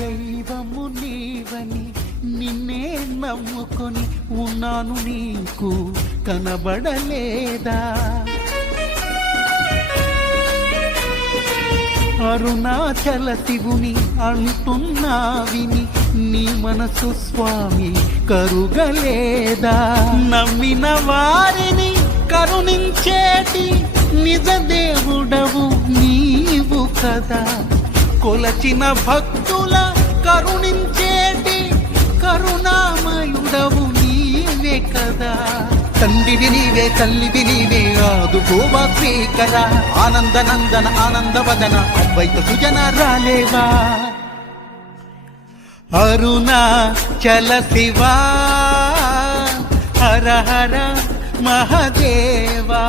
దైవము నీవని నిన్నే నమ్ముకొని ఉన్నాను, నీకు కనబడలేదా? అరుణాచల శివుని అంటున్నా విని నీ మనసు స్వామి కరుగలేదా? నమ్మిన వారిని కరుణించేటి నిజ దేవుడవు నీవు కదా, కొలచిన భక్తుల కరుణించేటి కరుణామయుడవు నీవే కదా. తండ్రివి నీవే, తల్లివి నీవే, ఆదుకోవా శ్రీకర, ఆనందనందన ఆనందవదన అద్వైత సుజన రాలేవా? అరుణాచల శివా హర హర మహదేవా.